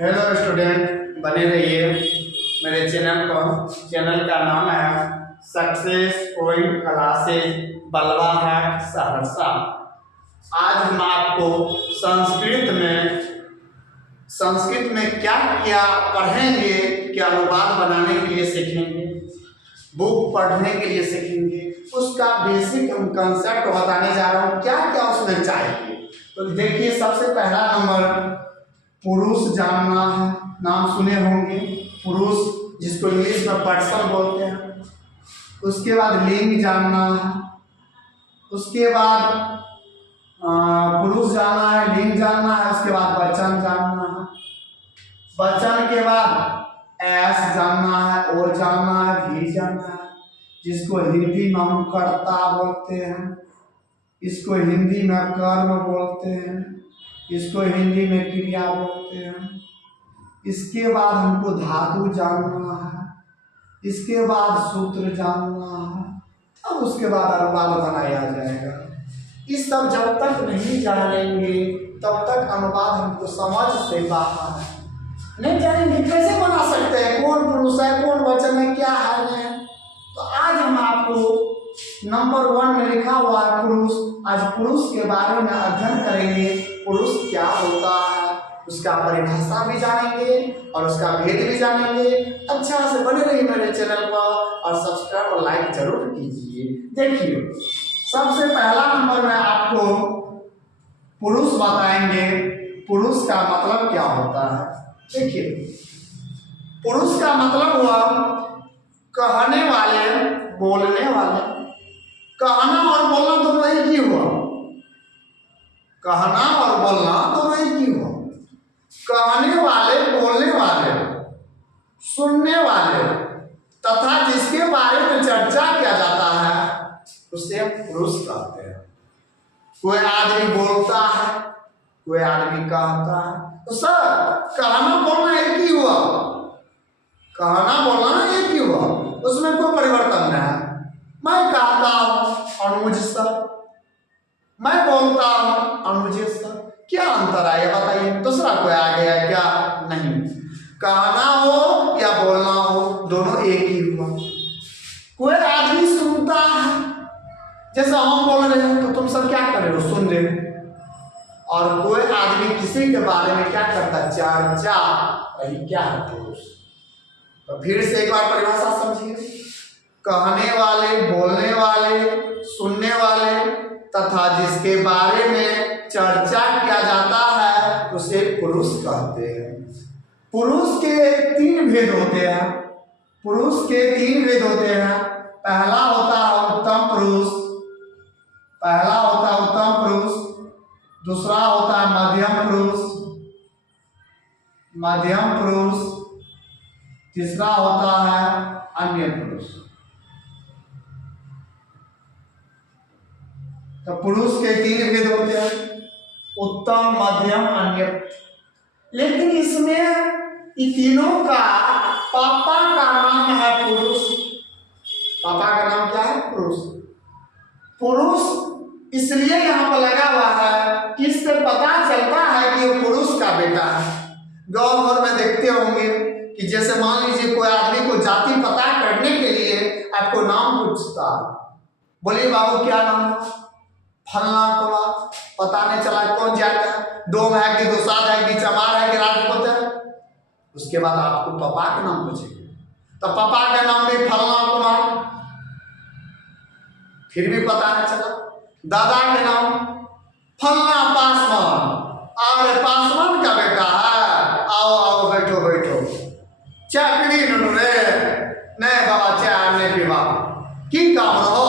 Hello student, बने रहिए मेरे चैनल पर। चैनल का नाम है success point classes Balwaghat Saharsa. आज हम आपको संस्कृत में क्या क्या पढ़ेंगे, क्या अनुवाद बनाने के लिए सीखेंगे, बुक पढ़ने के लिए सीखेंगे, उसका बेसिक हम कंसेप्ट बताने जा रहा हूँ, क्या क्या उसमें चाहिए। तो देखिए, सबसे पहला नंबर पुरुष जानना है। नाम सुने होंगे, पुरुष जिसको इंग्लिश में पर्सन बोलते हैं। उसके बाद लिंग जानना है। उसके बाद पुरुष जानना है, लिंग जानना है। उसके बाद वचन जानना है। वचन के बाद एस जानना है, और जानना है, भी जानना है, जिसको हिंदी में हम कर्ता बोलते हैं, इसको हिंदी में कर्म बोलते हैं, इसको हिंदी में क्रिया बोलते हैं। इसके बाद हमको धातु जानना है। इसके बाद सूत्र जानना है। अब उसके बाद अनुवाद बनाया जाएगा। इस सब जब तक नहीं जानेंगे तब तक अनुवाद हमको समझ से बाहर है। नहीं जानेंगे कैसे बना सकते हैं, कौन पुरुष है, कौन वचन है, क्या है। तो आज हम आपको नंबर 1 में लिखा हुआ है पुरुष। आज पुरुष के बारे में अध्ययन करेंगे। पुरुष क्या होता है, उसका परिभाषा भी जानेंगे और उसका भेद भी जानेंगे। अच्छा से बने रहिए मेरे चैनल पर और सब्सक्राइब और लाइक जरूर कीजिए। देखिए, सबसे पहला नंबर में आपको पुरुष बताएंगे। पुरुष का मतलब क्या होता है। देखिए, पुरुष का मतलब हुआ कहने वाले, बोलने वाले। कहना और बोलना दोनों एक ही हुआ। कहना और बोलना दोनों एक ही हुआ। कहने वाले, बोलने वाले, सुनने वाले तथा जिसके बारे में चर्चा किया जाता है उसे पुरुष कहते हैं। कोई आदमी बोलता है, कोई आदमी कहता है, तो सर कहना बोलना एक ही हुआ। कहना बोलना एक ही हुआ, उसमें कोई परिवर्तन नहीं है। मैं कहता हूं और मुझे सर, मैं बोलता हूं और मुझे सर, क्या अंतर है ये बताइए। दूसरा कोई आ गया क्या? नहीं। कहना हो या बोलना हो दोनों एक ही हुआ। कोई आदमी सुनता है, जैसे हम बोल रहे हैं तो तुम सब क्या कर रहे हो, सुन रहे हो। और कोई आदमी किसी के बारे में क्या करता है, चर्चा, वही क्या है पुरुष। तो फिर से एक बार परिभाषा समझिए। कहने वाले, बोलने वाले, सुनने वाले तथा जिसके बारे में चर्चा किया जाता है उसे पुरुष कहते हैं। पुरुष के 3 भेद होते हैं। पुरुष के 3 भेद होते हैं। पहला होता है उत्तम पुरुष, पहला होता है उत्तम पुरुष। दूसरा होता है मध्यम पुरुष, मध्यम पुरुष। तीसरा होता है अन्य पुरुष। तो पुरुष के 3 भेद होते हैं, उत्तम, मध्यम, अन्य। लेकिन इसमें इन तीनों का पापा का नाम है पुरुष। पापा का नाम क्या है? पुरुष। पुरुष इसलिए यहाँ पर लगा हुआ है कि इससे पता चलता है कि ये पुरुष का बेटा है। गांव भर में देखते होंगे कि जैसे मान लीजिए कोई आदमी को जाति पता करने के लिए आपको नाम पूछता, बोलिए बाबू क्या नाम है, फलना कोला, पता नहीं चला कौन जाता है, डोम है कि दुसाद है कि चमार है कि राजपूत है। उसके बाद आपको पापा का नाम पूछेंगे, तो पापा का नाम भी फलना कुमार, फिर भी पता नहीं चला। दादा के नाम फलना पासवान, अरे पासवान का बेटा है, आओ आओ बैठो बैठो, चाकरी रे नहीं बाबा, चाय नहीं पीवा की काम रहो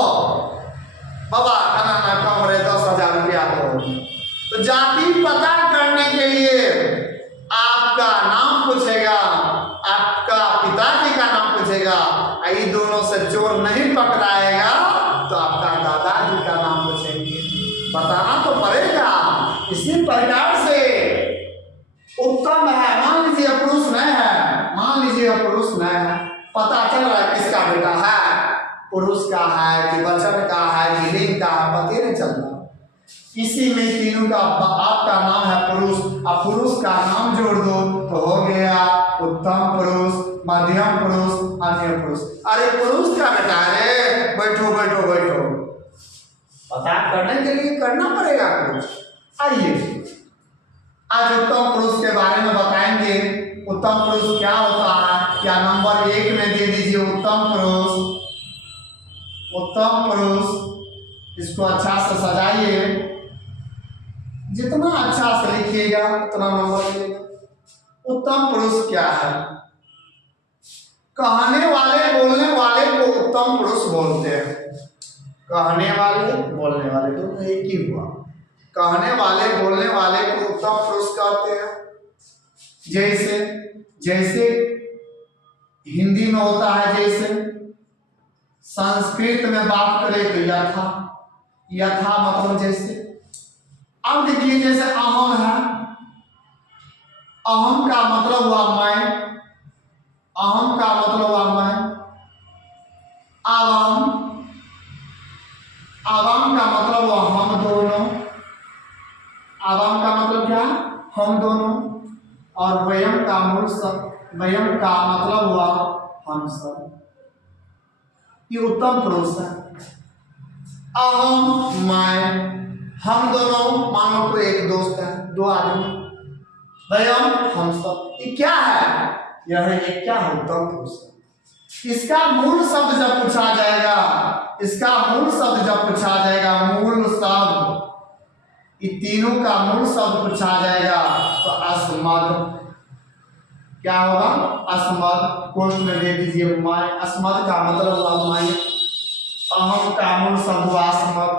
बाबा, खाना ना कम रहे 10,000 रुपया दो। तो जाति पता करने के लिए आपका नाम पूछेगा, आपका पिताजी का नाम पूछेगा। इन दोनों से चोर नहीं पकड़ाएगा तो आपका दादाजी का नाम पूछेंगे, बताना तो पड़ेगा। इसी प्रकार से उत्तम है, मान लीजिए पुरुष नहीं है, मान लीजिए पुरुष नहीं है, पता चल रहा है किसका बेटा है, पुरुष का है कि वचन का है कि लिंग का है, पता नहीं चल रहा। इसी में तीनों का आपका नाम है पुरुष। अब पुरुष का नाम जोड़ दो तो हो उत्तम पुरुष, मध्यम पुरुष, अन्य पुरुष। अरे पुरुष का बेटा, अरे बैठो बैठो बैठो, पता करने के लिए करना पड़ेगा कुछ। आइए आज उत्तम पुरुष के बारे में बताएंगे। उत्तम पुरुष क्या होता है, या नंबर 1 में दे दीजिए उत्तम पुरुष। उत्तम पुरुष, इसको अच्छा से सजाइए, जितना अच्छा से लिखिएगा उतना नंबर मिलेगा। उत्तम पुरुष क्या है? कहने वाले बोलने वाले को उत्तम पुरुष बोलते हैं। कहने वाले बोलने वाले तो एक ही हुआ। कहने वाले बोलने वाले को उत्तम पुरुष कहते हैं। जैसे जैसे हिंदी में होता है, जैसे संस्कृत में बात करें तो यथा, यथा मतलब जैसे। अब देखिए जैसे अहम है, अहम का मतलब हुआ मैं, अहम का मतलब हुआ मैं। आवाम, आवाम का मतलब हुआ हम दोनों। आवाम का मतलब क्या? हम दोनों। और वयम का मूल शब्द, वयम का मतलब हुआ हम सब। ये उत्तम पुरुष है। अहम, मैं, हम दोनों, मान लो कोई एक दोस्त है, दो आदमी, वयम, हम सब। ये क्या है? यह है, ये क्या है? उत्तम पुरुष है। इसका मूल शब्द जब पूछा जाएगा, इसका मूल शब्द जब पूछा जाएगा, मूल शब्द, ये तीनों का मूल शब्द पूछा जाएगा तो अस्मद क्या होगा? अस्मद। कोष्ठ में दे दीजिए मैं। अस्मद का मतलब हुआ मैं। अहम का मूल शब्द हुआ अस्मद,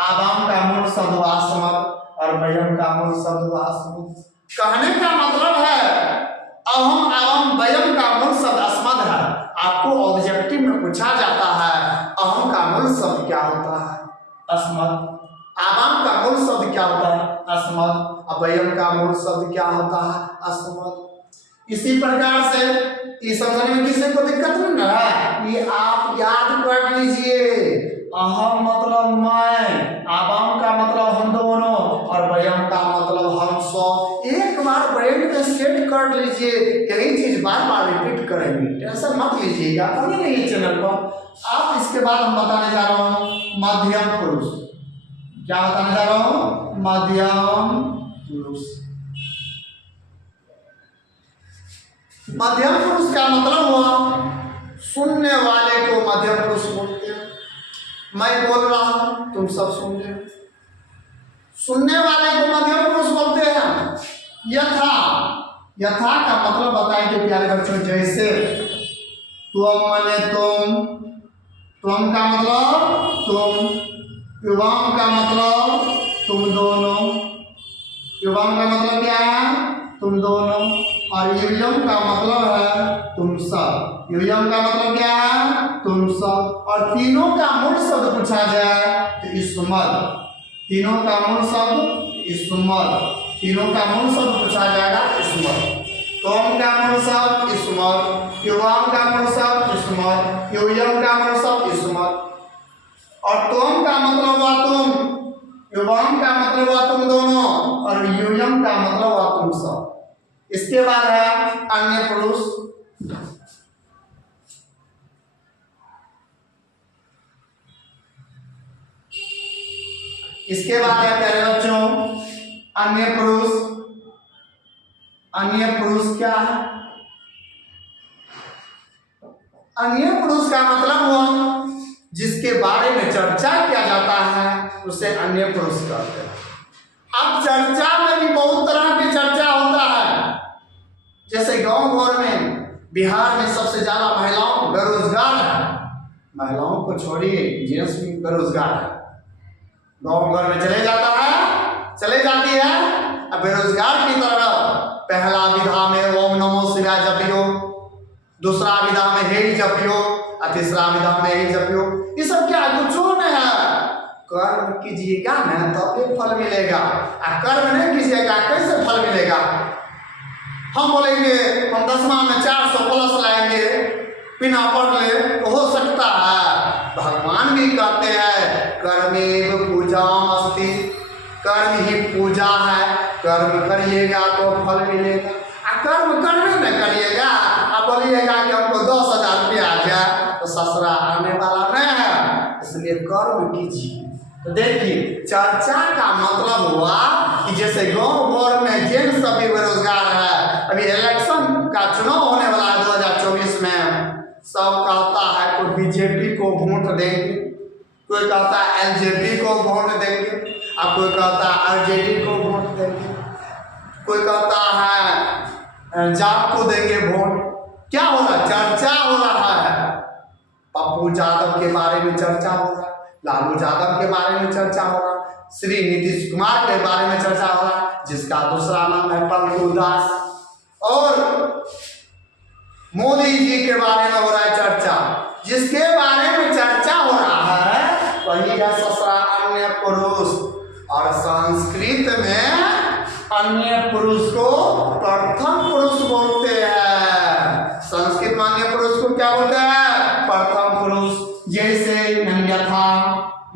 आवाम का मूल शब्द हुआ अस्मद, और वयम का मूल शब्द हुआ अस्मद। कहने का मतलब है अहम, आवाम, वयम का मूल शब्द अस्मद है। आपको ऑब्जेक्टिव में पूछा जाता है अहम का मूल शब्द क्या होता है? अस्मद। आवाम का मूल शब्द क्या होता है? अस्मद। अवयम का मूल शब्द क्या होता है? अस्मद। इसी प्रकार से ये समझने में किसी को दिक्कत नहीं है, ये आप याद कर लीजिए। अहम मतलब मैं, आवाम का मतलब हम दोनों, और वयम का मतलब हम सब। एक बार ब्रेन में सेट कर लीजिए, यही चीज बार बार रिपीट करेंगे, टेंशन मत लीजिएगा। बने रहिए चैनल पर। आप इसके बाद हम बताने जा रहा हूँ मध्यम पुरुष। क्या बताने जा रहा हूँ? मध्यम पुरुष। मध्यम पुरुष का मतलब हुआ सुनने वाले को मध्यम पुरुष बोलते हैं। मैं बोल रहा हूं, तुम सब सुन रहे हो, सुनने वाले को मध्यम पुरुष बोलते हैं। यथा, यथा का मतलब बताएंगे प्यारे बच्चों। जैसे तुम मने तुम, तुम का मतलब तुम, युवाम का मतलब तुम दोनों, युवाम का मतलब क्या है? तुम दोनों। और युयम का मतलब है तुम सब। युयम का मतलब क्या है? तुम सब। और तीनों का मूल शब्द पूछा जाए तो इस्मत। तीनों का मूल शब्द इस्मत। तीनों का मूल शब्द पूछा जाएगा इस्मत। तुम का मूल शब्द इस्मत, युवाम का मूल शब्द इस्मत, युयम का मूल शब्द इस्मत। और तुम का मतलब हुआ तुम, युवाम का मतलब हुआ तुम दोनों, और युयम का मतलब हुआ तुम सब। इसके बाद है अन्य पुरुष। इसके बाद है प्यारे बच्चों अन्य पुरुष। अन्य पुरुष क्या है? अन्य पुरुष का मतलब हुआ जिसके बारे में चर्चा किया जाता है उसे अन्य पुरुष कहते हैं। अब चर्चा में भी बहुत तरह की चर्चा होता है। जैसे गांव घर में, बिहार में सबसे ज्यादा महिलाओं बेरोजगार है। महिलाओं को छोड़िए, जेंट्स भी बेरोजगार है। गांव घर में चले जाता है, चले जाती है, अब बेरोजगार की तरह पहला विधा में ओम नमो शिवाय जपियो, दूसरा विधा में हे जपियो, और तीसरा विधा में हे जपियो। ये सब क्या है? कुछ नहीं है। कर्म कीजिएगा ना तब फल मिलेगा, और कर्म नहीं कीजिएगा कैसे फल मिलेगा? हम बोलेंगे हम 10वां में 400 प्लस लाएंगे, बिना पढ़ ले तो हो सकता है। भगवान भी कहते हैं कर्मेव पूजामस्ति, कर्म ही पूजा है। कर्म करिएगा तो फल मिलेगा। कर्म करने में करिएगा, आप बोलिएगा कि हमको 10,000 रुपया आ गया, तो ससुरा आने वाला नहीं है। इसलिए कर्म कीजिए। तो देखिए, चर्चा का मतलब हुआ कि जैसे गांव भर में जिन सभी बेरोजगार है, अभी इलेक्शन का चुनाव होने वाला है 2024 में, सब कहता है कोई बीजेपी को वोट देंगे, कोई कहता है एलजेपी को वोट देंगे, अब कोई कहता है आरजेडी को वोट देंगे, कोई कहता है जाट को देंगे वोट। क्या हो रहा है? चर्चा हो रहा है। पप्पू यादव के बारे में चर्चा हो रहा है, लालू यादव के बारे में चर्चा हो रहा है, श्री नीतीश कुमार के बारे में चर्चा हो रहा है, जिसका दूसरा नाम है पप्पू दास, और मोदी जी के बारे में हो रहा है चर्चा। जिसके बारे में चर्चा हो रहा है वही है ससुरा अन्य पुरुष। और संस्कृत में अन्य पुरुष को प्रथम पुरुष बोलते हैं। संस्कृत में अन्य पुरुष को क्या बोलते हैं? प्रथम पुरुष। जैसे यथा,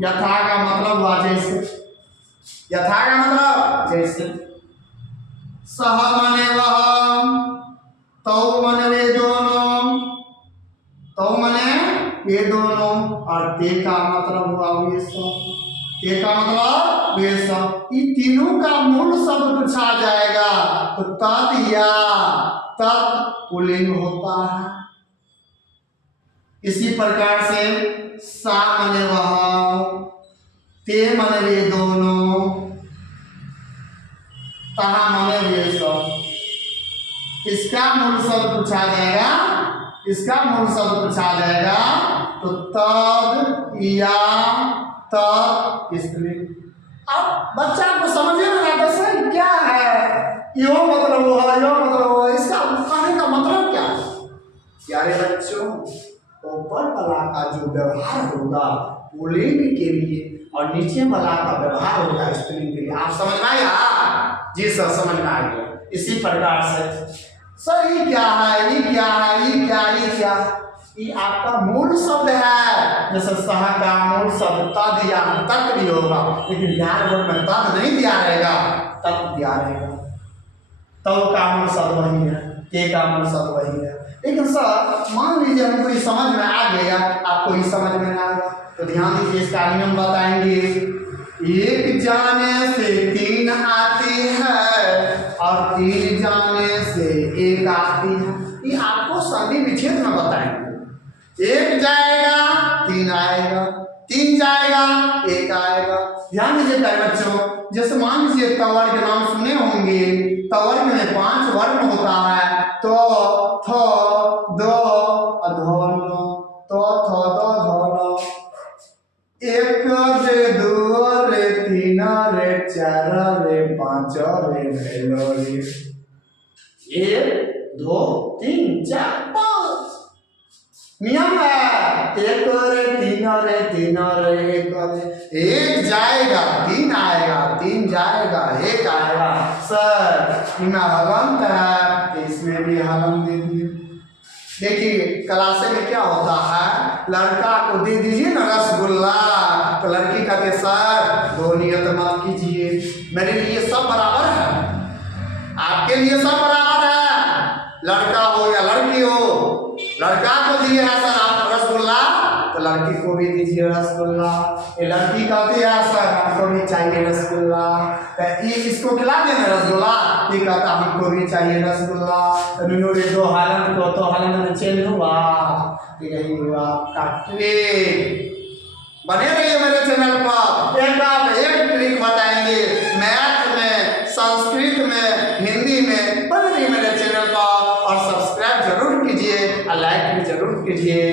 यथा का मतलब हुआ जैसे, यथा का मतलब जैसे, सह माने वह, तो माने वे दोनों, तो माने ये दोनों, और ते का मतलब हुआ वे सब, ते का मतलब वे सब। ये तीनों का मूल शब्द पूछा जाएगा तो तत् या तत् पुल्लिंग होता है। इसी प्रकार से सा माने वह, ते माने वे दोनों, तहा माने वे सब। इसका मूल शब्द पूछा जाएगा, इसका मूल शब्द पूछा जाएगा तो तद या तत् स्त्रीलिंग। अब बच्चा को समझे ना आता सर क्या है, यो मतलब वो है, यो मतलब वो है, इसका कहने का मतलब क्या है? प्यारे बच्चों, ऊपर वाला का जो व्यवहार होगा पुल्लिंग के लिए और नीचे वाला का व्यवहार होगा स्त्रीलिंग के लिए। आप समझ में आया? जी सर, समझ में आ गया। इसी प्रकार से सर ये क्या है, ये क्या है, ये क्या, ये क्या, ये आपका मूल शब्द है। जैसे सह का मूल शब्द तद या तत् भी होगा, लेकिन ज्ञान बोर्ड में तद नहीं दिया रहेगा, तत् दिया रहेगा। तव का मूल शब्द वही है, ते का मूल शब्द वही है। लेकिन सर मान लीजिए हमको ये समझ में आ गया, आपको ये समझ में ना आएगा, तो ध्यान दीजिए, इसका नियम बताएंगे। एक जाने से तीन आती है और तीन जाने से एक आती है। ये आपको संधि विच्छेद में बताएंगे। एक जाएगा तीन आएगा, तीन जाएगा एक आएगा। ध्यान दीजिए प्यारे बच्चों, जैसे मान लीजिए तवर्ग के नाम सुने होंगे, तवर्ग में 5 वर्ण होता है, तो थ दो अधोन, तो थ दो धोन, एक रे दो रे तीन रे चार रे पांच रे भेलो रे, 1 2 3 4 5 नियम है। 1 रे 3 रे 3 रे 1 रे, 1 जाएगा 3 आएगा, 3 जाएगा 1 आएगा। सर इनमें हलंत है, इसमें भी हलंत दे दिए। देखिए क्लासे में क्या होता है, लड़का को दे दीजिए ना रसगुल्ला, तो लड़की कहती है सर 2 नियत मत कीजिए, मेरे लिए सब बराबर है, आपके लिए सब बराबर है, लड़का हो या लड़की हो। लड़का को दिए है सर आप रसगुल्ला, तो लड़की को भी दीजिए रसगुल्ला। ये लड़की कहती है सर हमको भी चाहिए रसगुल्ला, इसको खिला देना रसगुल्ला, ये कहता हमको भी चाहिए रसगुल्ला। रे 2 हालन को तो हालन में चेंज हुआ, यही हुआ आपका ट्रिक। बने रहिए मेरे चैनल पर, एक ट्रिक बताएंगे मैथ में, संस्कृत में, हिंदी में। बने रहिए मेरे चैनल पर और सब्सक्राइब जरूर कीजिए और लाइक भी जरूर कीजिए।